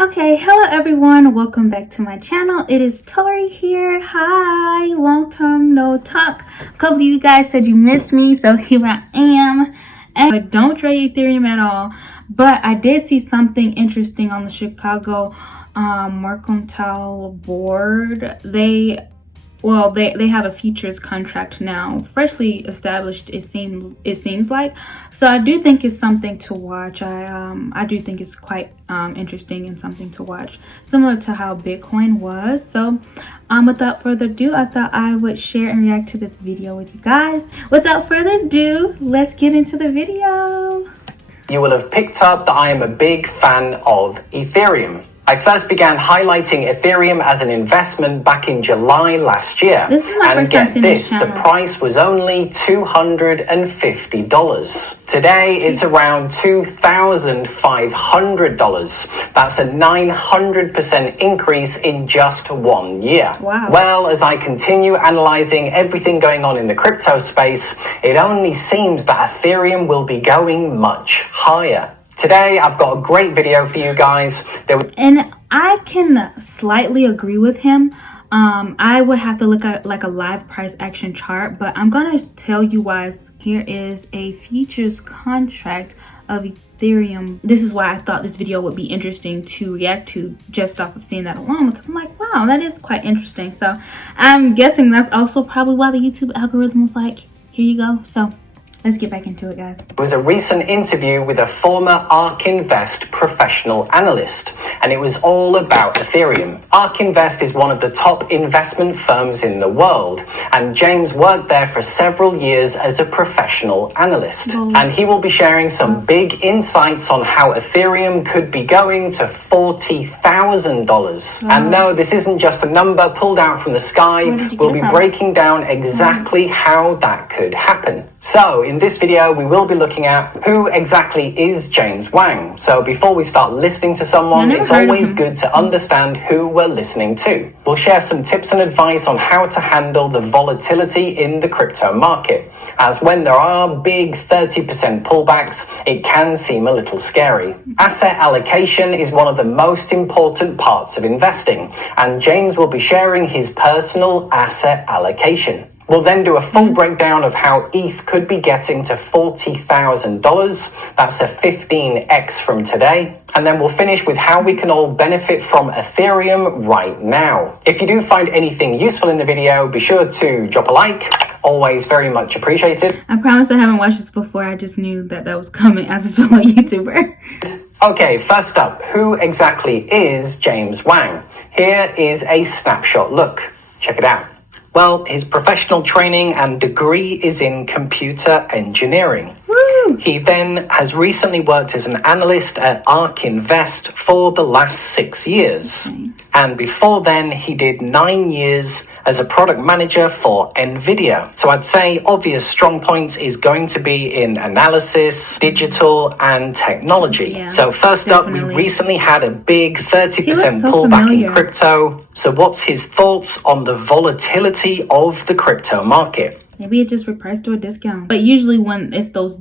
Okay, hello everyone, welcome back to my channel. It is Tori here. Hi, long time no talk. A couple of you guys said you missed me, so here I am. And I don't trade Ethereum at all, but I did see something interesting on the Chicago Mercantile Board. They have a futures contract now, freshly established. It seems like. So I do think it's something to watch. I do think it's quite interesting and something to watch, similar to how Bitcoin was. So without further ado, I thought I would share and react to this video with you guys. Without further ado, let's get into the video. You will have picked up that I am a big fan of Ethereum. I first began highlighting Ethereum as an investment back in July last year. This is my first time seeing this channel. The price was only $250. Today, it's around $2,500. That's a 900% increase in just 1 year. Wow. Well, as I continue analyzing everything going on in the crypto space, it only seems that Ethereum will be going much higher. Today, I've got a great video for you guys. And I can slightly agree with him. I would have to look at like a live price action chart, but I'm going to tell you why. Here is a futures contract of Ethereum. This is why I thought this video would be interesting to react to just off of seeing that alone, because I'm like, wow, that is quite interesting. So I'm guessing that's also probably why the YouTube algorithm was like, here you go. So let's get back into it, guys. It was a recent interview with a former ARK Invest professional analyst, and it was all about Ethereum. ARK Invest is one of the top investment firms in the world, and James worked there for several years as a professional analyst. And he will be sharing some big insights on how Ethereum could be going to $40,000. And no, this isn't just a number pulled out from the sky. We'll be breaking down exactly how that could happen. So in this video, we will be looking at who exactly is James Wang. So before we start listening to someone, it's always good to understand who we're listening to. We'll share some tips and advice on how to handle the volatility in the crypto market, as when there are big 30% pullbacks, it can seem a little scary. Asset allocation is one of the most important parts of investing, and James will be sharing his personal asset allocation. We'll then do a full breakdown of how ETH could be getting to $40,000. That's a 15x from today. And then we'll finish with how we can all benefit from Ethereum right now. If you do find anything useful in the video, be sure to drop a like. Always very much appreciated. I promise I haven't watched this before. I just knew that was coming as a fellow YouTuber. Okay, first up, who exactly is James Wang? Here is a snapshot look. Check it out. Well, his professional training and degree is in computer engineering. Woo! He then has recently worked as an analyst at ARK Invest for the last 6 years. Okay. And before then, he did 9 years as a product manager for NVIDIA. So I'd say obvious strong points is going to be in analysis, digital, and technology. Yeah, so first up, we recently had a big 30% pullback in crypto. So what's his thoughts on the volatility of the crypto market? Maybe it just repriced to a discount. But usually when it's those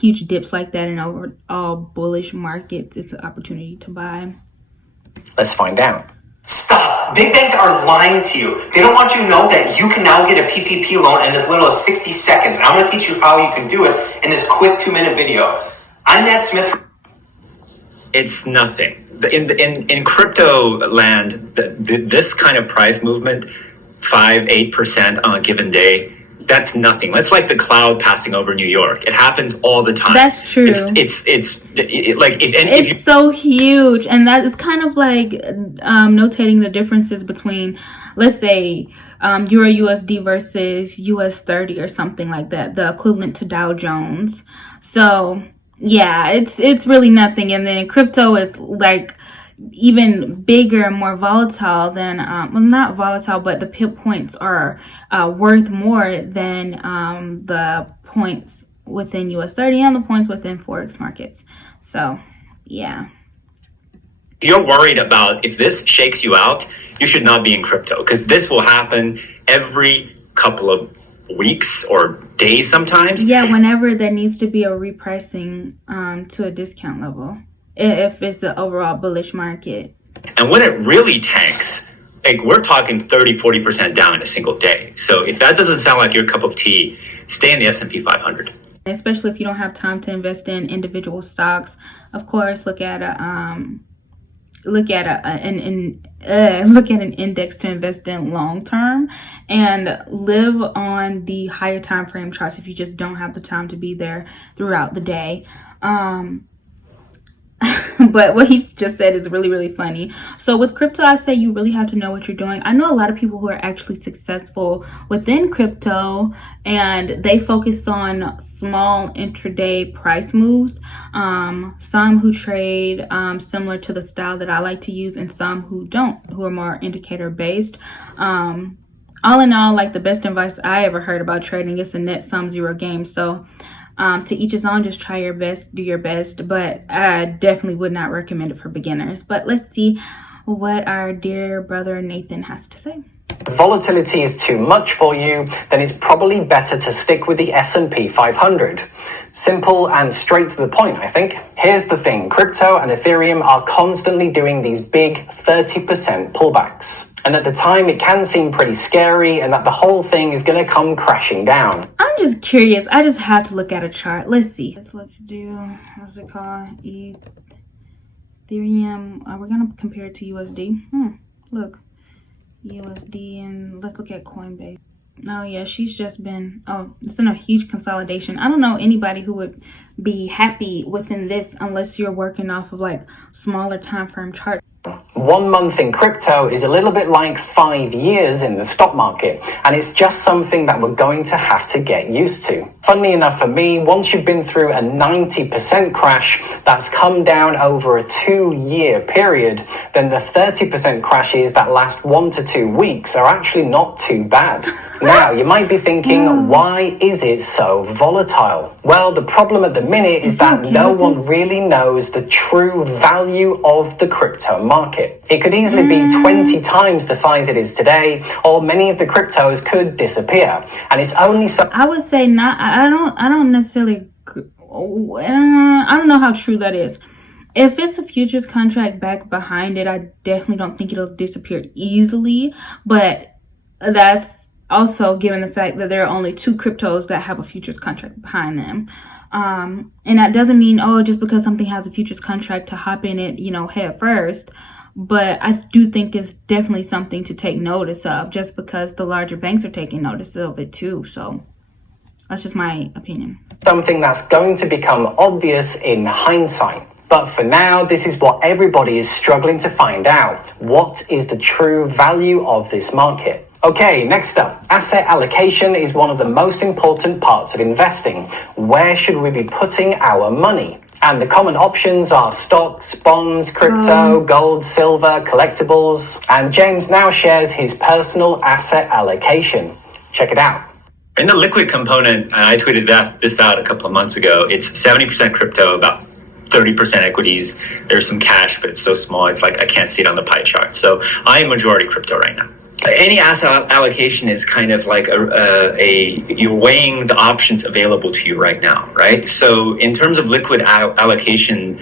huge dips like that in overall bullish markets, it's an opportunity to buy. Let's find out. Stop! Big banks are lying to you. They don't want you to know that you can now get a PPP loan in as little as 60 seconds. I'm going to teach you how you can do it in this quick 2-minute video. I'm Nat Smith. It's nothing. In crypto land, this kind of price movement, 5-8% on a given day, that's nothing. That's like the cloud passing over New York. It happens all the time. That's true. It's so huge, and that is kind of like notating the differences between, let's say, Euro USD versus US 30 or something like that, the equivalent to Dow Jones. So yeah, it's really nothing. And then crypto is like even bigger and more volatile than well, not volatile, but the pip points are worth more than the points within US 30 and the points within Forex markets. So yeah, if you're worried about if this shakes you out, you should not be in crypto, because this will happen every couple of weeks or days sometimes. Yeah, whenever there needs to be a repricing to a discount level. if it's an overall bullish market. And when it really tanks, like we're talking 30-40% down in a single day. So if that doesn't sound like your cup of tea, stay in the S&P 500. Especially if you don't have time to invest in individual stocks. Of course, look at an index to invest in long term, and live on the higher time frame charts if you just don't have the time to be there throughout the day. But what he's just said is really, really funny. So with crypto, I say you really have to know what you're doing. I know a lot of people who are actually successful within crypto, and they focus on small intraday price moves. Some who trade similar to the style that I like to use, and some who don't, who are more indicator based. All in all, like the best advice I ever heard about trading is a net sum zero game. So to each his own, just try your best, do your best, but I definitely would not recommend it for beginners. But let's see what our dear brother Nathan has to say. If volatility is too much for you, then it's probably better to stick with the S&P 500. Simple and straight to the point, I think. Here's the thing, crypto and Ethereum are constantly doing these big 30% pullbacks. And at the time, it can seem pretty scary and that the whole thing is going to come crashing down. I'm just curious. I just have to look at a chart. Let's see. Let's do, what's it called? Ethereum. We're going to compare it to USD. Look. USD, and let's look at Coinbase. Oh yeah, she's just been, it's in a huge consolidation. I don't know anybody who would be happy within this unless you're working off of like smaller time frame charts. 1 month in crypto is a little bit like 5 years in the stock market, and it's just something that we're going to have to get used to. Funnily enough for me, once you've been through a 90% crash that's come down over a 2-year period, then the 30% crashes that last 1 to 2 weeks are actually not too bad. Now, you might be thinking, why is it so volatile? Well, the problem at the minute is that no one really knows the true value of the crypto market. It could easily be 20 times the size it is today, or many of the cryptos could disappear. And it's only so... I would say not. I don't necessarily... I don't know how true that is. If it's a futures contract back behind it, I definitely don't think it'll disappear easily. But that's also given the fact that there are only 2 cryptos that have a futures contract behind them. And that doesn't mean, just because something has a futures contract to hop in it, head first. But I do think it's definitely something to take notice of, just because the larger banks are taking notice of it too. So that's just my opinion. Something that's going to become obvious in hindsight. But for now, this is what everybody is struggling to find out. What is the true value of this market? Okay, next up, asset allocation is one of the most important parts of investing. Where should we be putting our money? And the common options are stocks, bonds, crypto, gold, silver, collectibles. And James now shares his personal asset allocation. Check it out. In the liquid component, I tweeted this out a couple of months ago. It's 70% crypto, about 30% equities. There's some cash, but it's so small, it's like I can't see it on the pie chart. So I am majority crypto right now. Any asset allocation is kind of like you're weighing the options available to you right now, right? So in terms of liquid allocation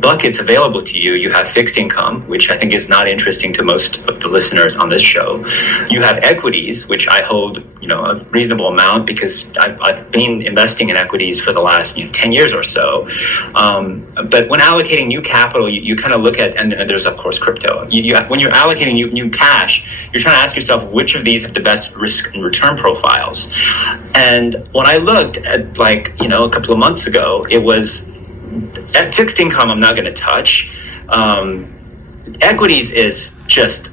buckets available to you, you have fixed income, which I think is not interesting to most of the listeners on this show. You have equities, which I hold, a reasonable amount because I've been investing in equities for the last 10 years or so. But when allocating new capital, you kind of look at, and there's of course crypto. When you're allocating new cash, you're trying to ask yourself which of these have the best risk and return profiles. And when I looked at a couple of months ago, it was at fixed income, I'm not going to touch. Equities is just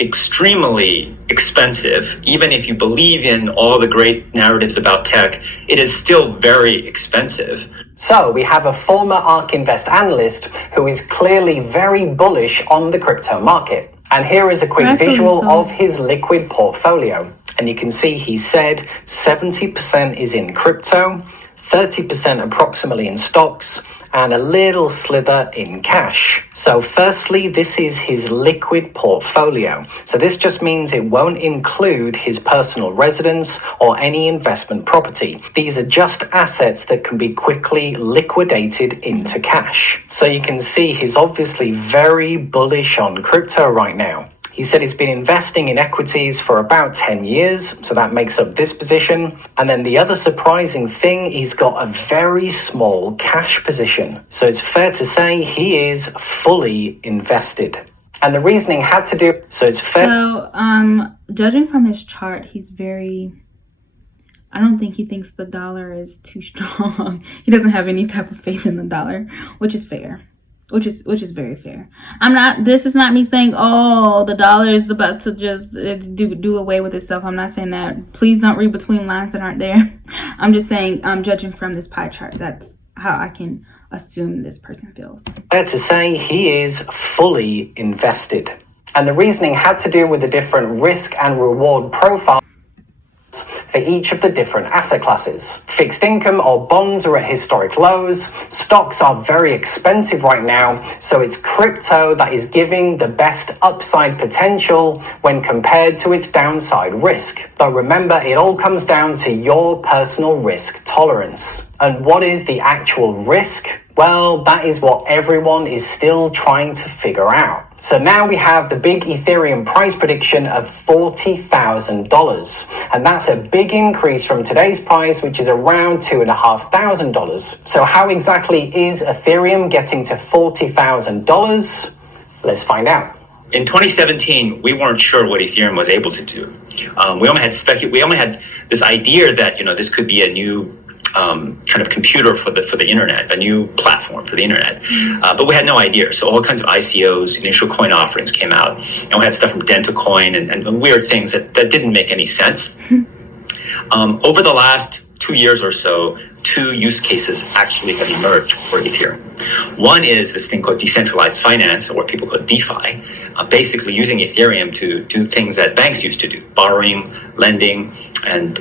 extremely expensive. Even if you believe in all the great narratives about tech, it is still very expensive. So we have a former ARK Invest analyst who is clearly very bullish on the crypto market. And here is a quick visual of his liquid portfolio. And you can see he said 70% is in crypto, 30% approximately in stocks, and a little slither in cash. So firstly, this is his liquid portfolio. So this just means it won't include his personal residence or any investment property. These are just assets that can be quickly liquidated into cash. So you can see he's obviously very bullish on crypto right now. He said he's been investing in equities for about 10 years, so that makes up this position. And then the other surprising thing, he's got a very small cash position. So it's fair to say he is fully invested. And the reasoning had to do, judging from his chart, he's very, I don't think he thinks the dollar is too strong. He doesn't have any type of faith in the dollar, which is fair. Which is very fair. This is not me saying, oh, the dollar is about to just do away with itself. I'm not saying that. Please don't read between lines that aren't there. I'm just saying, I'm judging from this pie chart. That's how I can assume this person feels. Fair to say he is fully invested. And the reasoning had to do with the different risk and reward profiles for each of the different asset classes. Fixed income or bonds are at historic lows. Stocks are very expensive right now, so it's crypto that is giving the best upside potential when compared to its downside risk. But remember, it all comes down to your personal risk tolerance. And what is the actual risk? Well, that is what everyone is still trying to figure out. So now we have the big Ethereum price prediction of $40,000. And that's a big increase from today's price, which is around $2,500. So how exactly is Ethereum getting to $40,000? Let's find out. In 2017, we weren't sure what Ethereum was able to do. We only had this idea that, this could be a new kind of computer for the internet, a new platform for the internet. But we had no idea. So all kinds of ICOs, initial coin offerings came out, and we had stuff from Dentacoin and weird things that didn't make any sense. Over the last 2 years or so, 2 use cases actually have emerged for Ethereum. One is this thing called Decentralized Finance, or what people call DeFi, basically using Ethereum to do things that banks used to do, borrowing, lending, and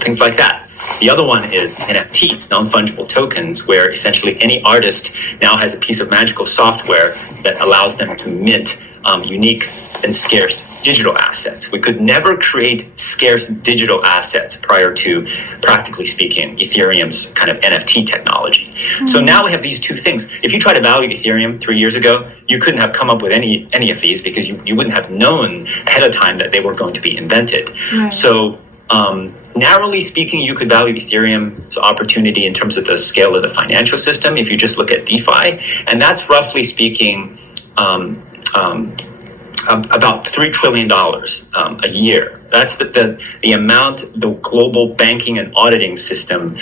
things like that. The other one is NFTs, non-fungible tokens, where essentially any artist now has a piece of magical software that allows them to mint unique and scarce digital assets. We could never create scarce digital assets prior to, practically speaking, Ethereum's kind of NFT technology. So now we have these 2 things. If you try to value Ethereum 3 years ago, you couldn't have come up with any of these because you wouldn't have known ahead of time that they were going to be invented. Right. So narrowly speaking, you could value Ethereum's opportunity in terms of the scale of the financial system if you just look at DeFi, and that's roughly speaking about $3 trillion a year. That's the amount the global banking and auditing system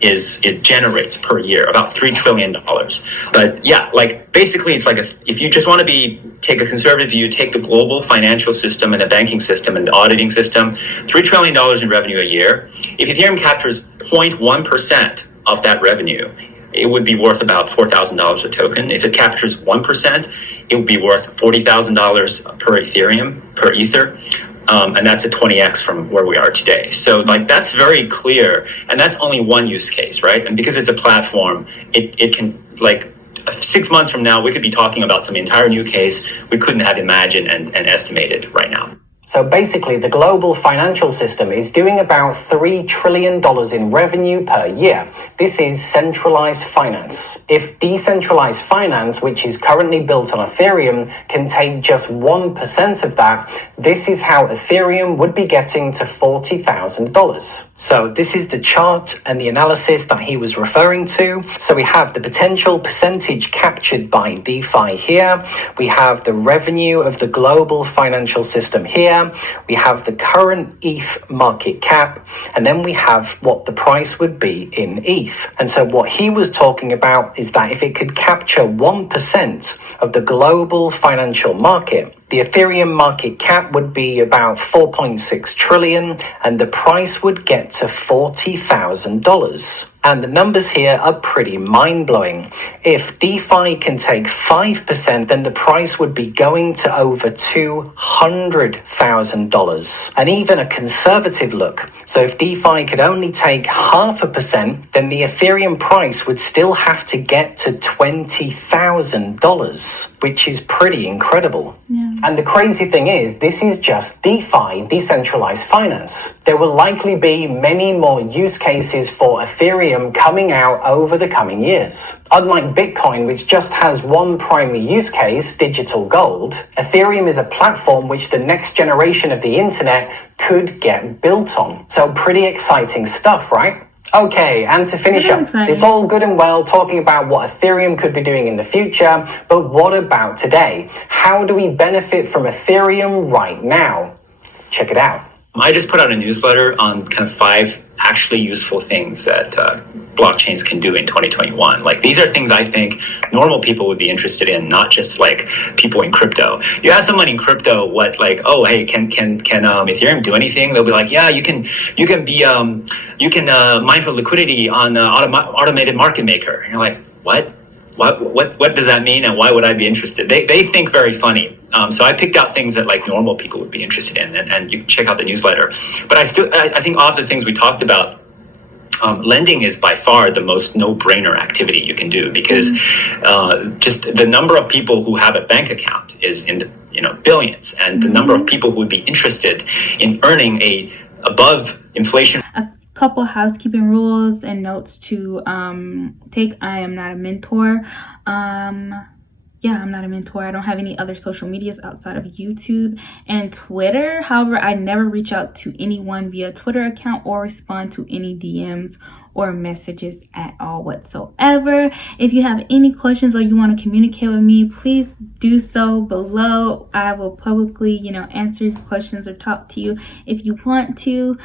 it generates per year, about $3 trillion. But yeah, basically it's if you just want to take a conservative view, take the global financial system and the banking system and the auditing system, $3 trillion in revenue a year. If Ethereum captures 0.1% of that revenue, it would be worth about $4,000 a token. If it captures 1%, it would be worth $40,000 per Ethereum, per Ether. And that's a 20x from where we are today. So that's very clear. And that's only one use case, right? And because it's a platform, it can 6 months from now, we could be talking about some entire new case we couldn't have imagined and estimated right now. So basically, the global financial system is doing about $3 trillion in revenue per year. This is centralized finance. If decentralized finance, which is currently built on Ethereum, can take just 1% of that, this is how Ethereum would be getting to $40,000. So this is the chart and the analysis that he was referring to. So we have the potential percentage captured by DeFi here. We have the revenue of the global financial system here. We have the current ETH market cap, and then we have what the price would be in ETH. And so what he was talking about is that if it could capture 1% of the global financial market, The Ethereum market cap would be about 4.6 trillion and the price would get to $40,000. And the numbers here are pretty mind-blowing. If DeFi can take 5%, then the price would be going to over $200,000. And even a conservative look. So if DeFi could only take 0.5%, then the Ethereum price would still have to get to $20,000, which is pretty incredible. Yeah. And the crazy thing is, this is just DeFi, decentralized finance. There will likely be many more use cases for Ethereum coming out over the coming years. Unlike Bitcoin, which just has one primary use case, digital gold, Ethereum is a platform which the next generation of the internet could get built on. So pretty exciting stuff, right? Okay, and to finish up, it's all good and well talking about what Ethereum could be doing in the future, but what about today? How do we benefit from Ethereum right now? Check it out. I just put out a newsletter on kind of 5 actually useful things that blockchains can do in 2021. Like, these are things I think normal people would be interested in, not just like people in crypto. You ask someone in crypto what, like, oh, hey, can Ethereum do anything? They'll be like, yeah, you can mine for liquidity on automated market maker. And you're like, what? What does that mean, and why would I be interested? They think very funny. So I picked out things that like normal people would be interested in, and you can check out the newsletter. But I think all of the things we talked about, lending is by far the most no-brainer activity you can do, because just the number of people who have a bank account is in the billions, and the number of people who would be interested in earning a above inflation. Couple housekeeping rules and notes to take. I am not a mentor. I'm not a mentor. I don't have any other social medias outside of YouTube and Twitter. However, I never reach out to anyone via Twitter account or respond to any DMs or messages at all whatsoever. If you have any questions or you want to communicate with me, please do so below. I will publicly, answer your questions or talk to you if you want to.